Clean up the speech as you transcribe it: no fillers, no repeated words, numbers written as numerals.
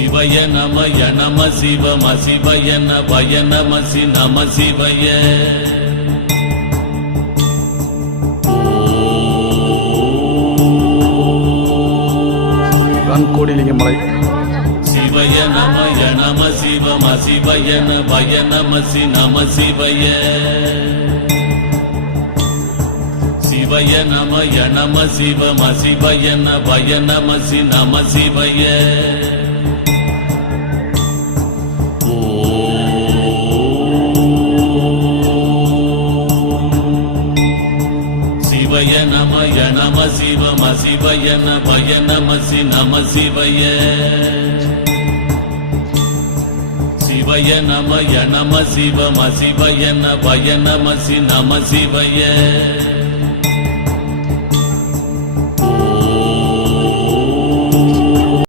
சிவய நமய நம சிவம சிவய நபய நமசி நம சிவய கோடிலிங்கமலை. சிவய நமய நம சிவம சிவய நபய நமசி நம சிவய சிவய நமய நம சிவம சிவய நபய நமசி நம சிவய சிவய நமய நம சிவம சிவய நபய நமசி நம சிவய சிவய நமய நம சிவம சிவய நபய நமசி நம சிவய